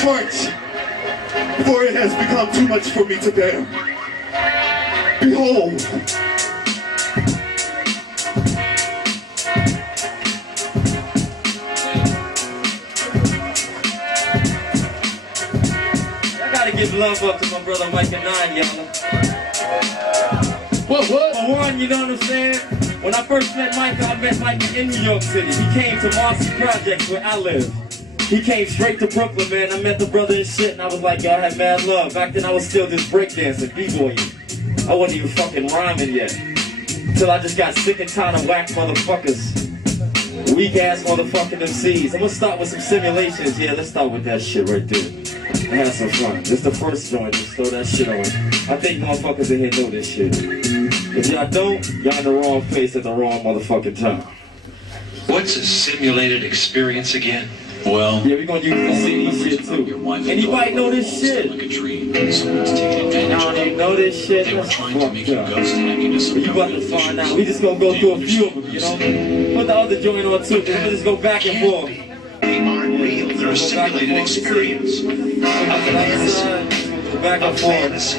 torch, for it has become too much for me to bear. Behold, I gotta give love up to my brother Mike and Nine, y'all. what? For one, you know what I'm saying? When I first met Mike, I met Mike in New York City. He came to Marcy Projects where I live. He came straight to Brooklyn, man. I met the brother and shit, and I was like, yo, I had mad love. Back then, I was still just breakdancing, b-boying. I wasn't even fucking rhyming yet. Till I just got sick and tired of whack motherfuckers. Weak-ass motherfucking MCs. I'm gonna start with some simulations. Yeah, let's start with that shit right there. I had some fun. This is the first joint. Just throw that shit on. I think motherfuckers in here know this shit. If y'all don't, y'all in the wrong place at the wrong motherfucking time. What's a simulated experience again? Well, yeah, we're gonna use the CD shit too. Anybody know this shit? Like a dream. Someone's taking advantage I don't even know this shit. They were trying to make you ghost happiness. You about to find out. We just gonna go through a few of them, you know? Put the other joint on too. We'll just go back and forth. They aren't real. They're a simulated experience. A fantasy. Go back and forth. Fantasy.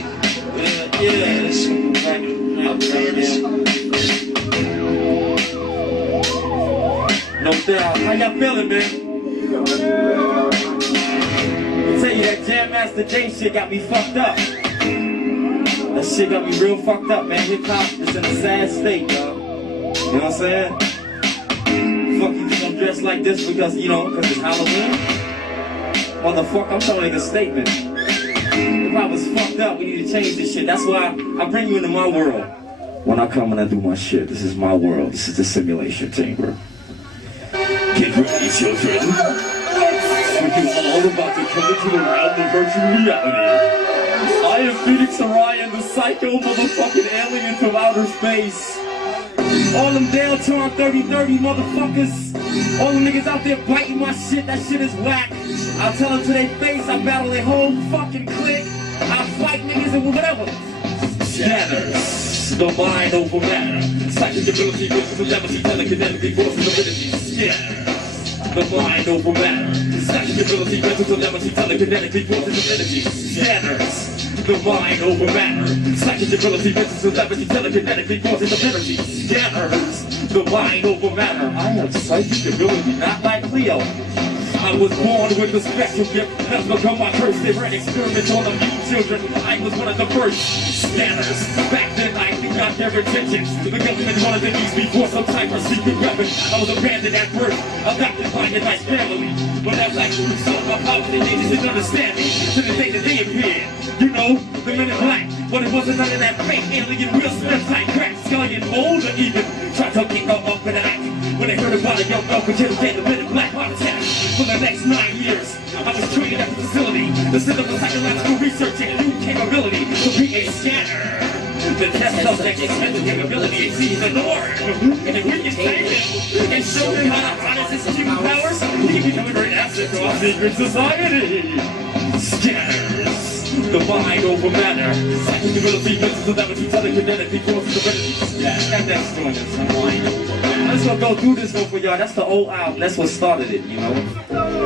Yeah. A fantasy. No doubt. How y'all feeling, man? I tell you, that Jam Master J shit got me fucked up. That shit got me real fucked up, man. Hip hop is in a sad state, yo. You know what I'm saying? Fuck, you think I'm dressed like this because, you know, because it's Halloween? Motherfucker, I'm trying to make a statement. If I was fucked up, we need to change this shit. That's why I bring you into my world. When I come and I do my shit, this is my world. This is the simulation chamber. Get ready, children. We're all about to come into the realm of virtual reality. I am Phoenix Orion, the psycho motherfucking alien from outer space. All them downtown 30-30 motherfuckers. All them niggas out there biting my shit, that shit is whack. I'll tell them to their face, I battle their whole fucking clique. I fight niggas and whatever. Shatters. The mind over matter. Psychic ability, versus telepathy, telekinetic forces, abilities. Shatters. The mind over matter. Psychic ability, mental telepathy, telekinetic forces of energy. Shatters. The mind over matter. Psychic ability, mental telepathy, telekinetic forces of energy. Shatters. The mind over matter. I have psychic ability, not like Leo. I was born with a special gift. That's become my curse. They ran experiments on the mute children. I was one of the first scanners. Back then I got their attention. The government wanted to use me for some type of secret weapon. I was abandoned at birth, adopted by a nice family. But as I grew so my poverty, they just didn't understand me. To the day that they appeared, you know, the men in black. But it wasn't none of that fake alien Will Smith type crack. Scullion mold or even tried to kick up in the act. When they heard about a young Malcolm Kidd the men in black heart attack. For the next 9 years, I was trained at the facility. The Center for Psychological Research and new capability to be a scanner. The test subject extended capability exceeds the norm. And if we can take it and show them how to harness its human powers, we can become a great asset to our secret society. Scanners. The mind over matter. Psychic ability, mental telepathy, telekinetic forces of energy. That next one is mind over matter. I'm just gonna go through this one for y'all. That's the old album. That's what started it, you know.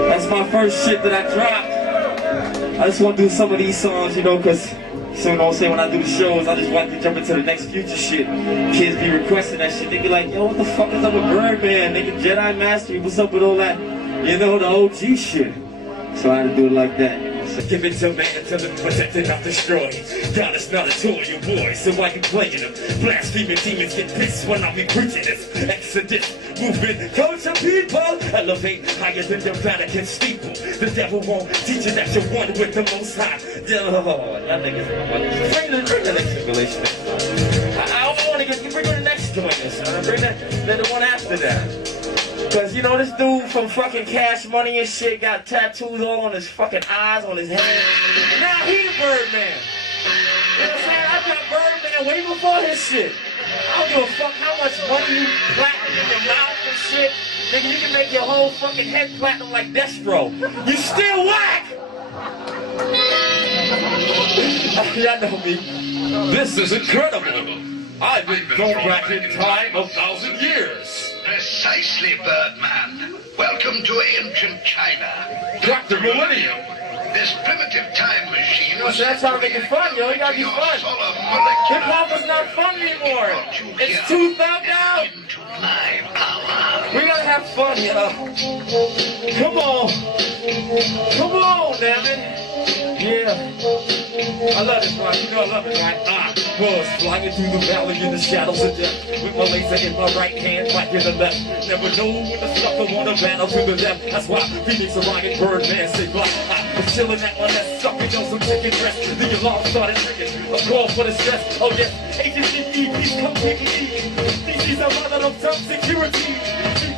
That's my first shit that I dropped. I just want to do some of these songs, you know, because so you know what I'm saying, when I do the shows, I just want to jump into the next future shit. Kids be requesting that shit. They be like, yo, what the fuck is up with Birdman? Nigga, Jedi Mastery, what's up with all that? You know, the OG shit. So I had to do it like that. So give it to man, tell him protect and not destroy. God is not a toy, you boy, so why you playing him? Blaspheming demons get pissed when I be preaching this Exodus movement. Culture people, elevate higher than the Vatican steeple. The devil won't teach you that you're one with the most high. Y'all niggas, bring the next revelation. I want to bring the next joint, son. Bring the one after that. Cause you know this dude from fucking Cash Money and shit got tattoos all on his fucking eyes, on his head. Now he the Birdman. You know what I'm saying? I got Birdman way before his shit. I don't give a fuck how much money you platinum in your mouth and shit. Nigga, you can make your whole fucking head platinum like Destro. You still whack! Y'all know me. This is incredible. I've been going back in time 1,000 years. Precisely, Birdman. Welcome to ancient China. Dr. Millennium, This primitive time machine. You know, so that's how to make it fun, yo. You gotta be fun. Hip hop is not fun anymore. It's too thugged out. We gotta have fun, yo. Come on. Come on, damn it. Yeah. I love this, right? You know I love it, right? I was flying through the valley in the shadows of death, with my laser in my right hand, back in the left. Never know when to stop the one to battle to the left. That's why Phoenix, Orion, Birdman, say black. I was chilling at my nest, sucking on some chicken breast. The alarm started ringing, a call for the stress. Oh yes, agency E, please come quickly. This is a mother of some security.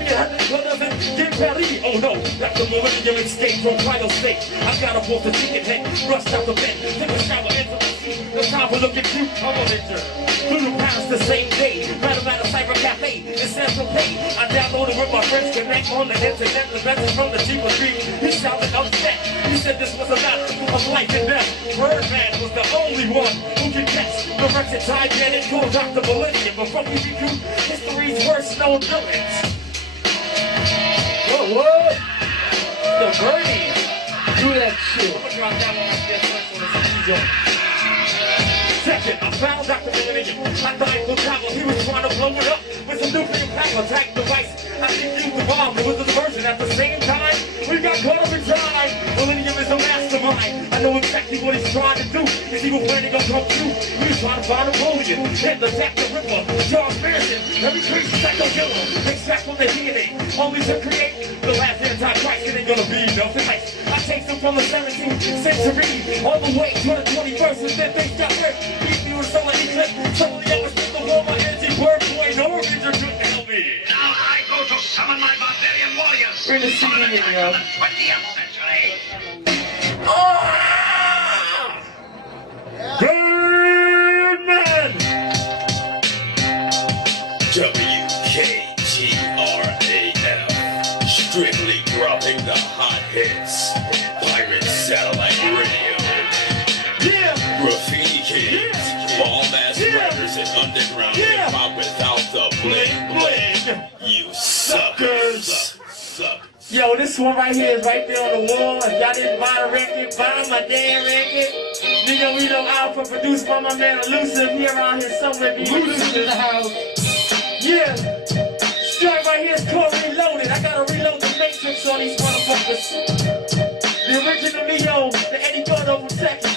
Get ready. Oh no, that's the millennium escape from cryo state. I got up off the chicken head, rushed out the bed, took a shower into the sea. No time for looking cute, I'm a ninja. Through the past the same day, right around a cyber cafe in San Tropez. I downloaded with my friends, connect on the internet. The message from the Jeep Street, he sounded upset. He said this was a matter of life and death. Birdman was the only one who could catch the wretched Titanic called Dr. Millennium. But from recruit history's worst known villains. Whoa, whoa! The Bernie! Do that shit. I'm gonna drop that one right there first on the DJ. Check it, I found Dr. Millennium at the Eiffel Tower. He was trying to blow it up with some nuclear power attack device. I defused the bomb, it was a diversion. At the same time, we got caught up in time. Millennium is a mastermind. I know exactly what he's trying to do. His evil planning gonna come true. He was trying to find Napoleon, Hitler, Jack the Ripper, Charles Manson, every crazy psycho killer, extract from the DNA, only to create the last antichrist. It ain't gonna be no fight. I take them from the 17th century all the way to the 21st, and then things got ripped. Beat me with solar eclipse, totally understood the war. My energy word boy, no Avenger couldn't help me. Now I go to summon my barbarian warriors. We're in the CD, yo. 20th century. Birdman! WKTRAF, strictly dropping the hot hits. Pirate satellite radio. Yeah! Graffiti kids, bomb-ass rappers and underground hip-hop without the bling-bling. You suckers! Yo, this one right here is right there on the wall. If y'all didn't buy the record, buy my damn record. Nigga, we know Alpha, produced by my man Elusive. He around here somewhere. Elusive in the house. Yeah. Straight right here is called Reloaded. I gotta reload the matrix on these motherfuckers. The original Neo, the Eddie Gordo from second.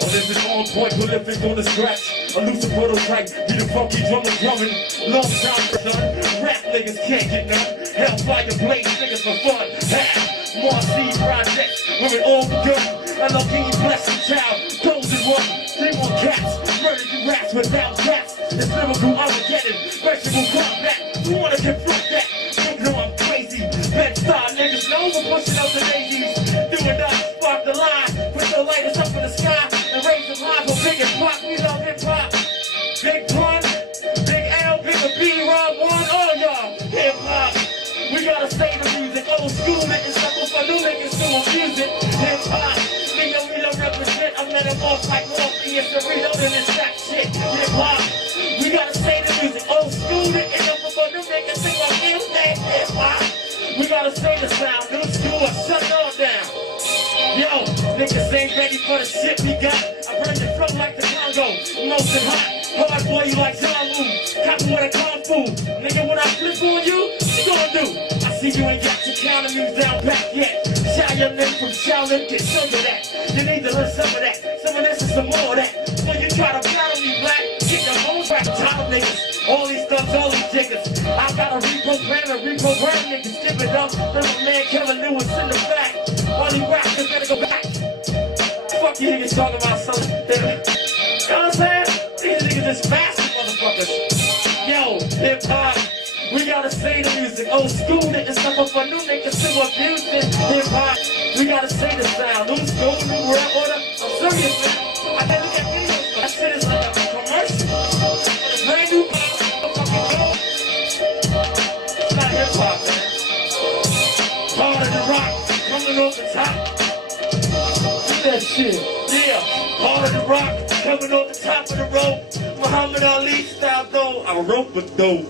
Oh, this is on point, prolific on the scratch. Elusive prototype, be the funky drummer drumming. Long time son, rap niggas can't get none. Hellfire blaze niggas for fun. Marcy projects, we're an old gun. LOP blessing child, golden one. 3-1 cats, murder you rats without cats. It's lyrical Armageddon, vegetable combat. Who wanna confront that? You know I'm crazy. Bed-Stuy niggas know we're pushing out the daisies. Do or not, spark the line. Put the lighters up in the sky and raise them high for big and pop. We love hip-hop. Big Pun, Big L, Big B, Rob 1, all y'all. Hip-hop. We gotta say the music. Old school niggas, suckle for new niggas still music. Hip-hop. Nigga, we don't represent. I'm letting off like Morpheus and reloading this rap shit. Hip-hop. We gotta say the music. Old school niggas, suckle for new niggas sing my music. Hip-hop. We gotta say the sound. New school, shut it all down. Yo, niggas ain't ready for the shit we got. I run your throat like the Congo, most hot. Hard boy, you like John Woo. Copy with a Kung Fu. Nigga, when I flip on you, what you gonna do? I see you ain't got your counter moves down back yet. Shout your name from Shaolin, can show you that. You need to learn some of that. Some of this is some more of that. When you try to battle me, black, get your whole back top niggas. All these thugs, all these jiggers. I gotta reprogram niggas. Skip it up. Then my man Kevin Lewis in the back. All these rappers better go back. Fuck you niggas talking about something. You know what I'm saying? These niggas is fast motherfuckers. Yo, hip-hop. We gotta say the music. Old school niggas suffer for new niggas to abuse it. Hip-hop. We gotta say the sound. New school, new world order. I'm serious, man. I gotta look at videos. That shit is like a commercial. Brand new motherfucking gold. It's not hip-hop, man. Harder than rock. Coming off the top. Do that shit. Yeah. Harder than rock. Coming off the top of the rope. Muhammad Ali style though. I rope a dope.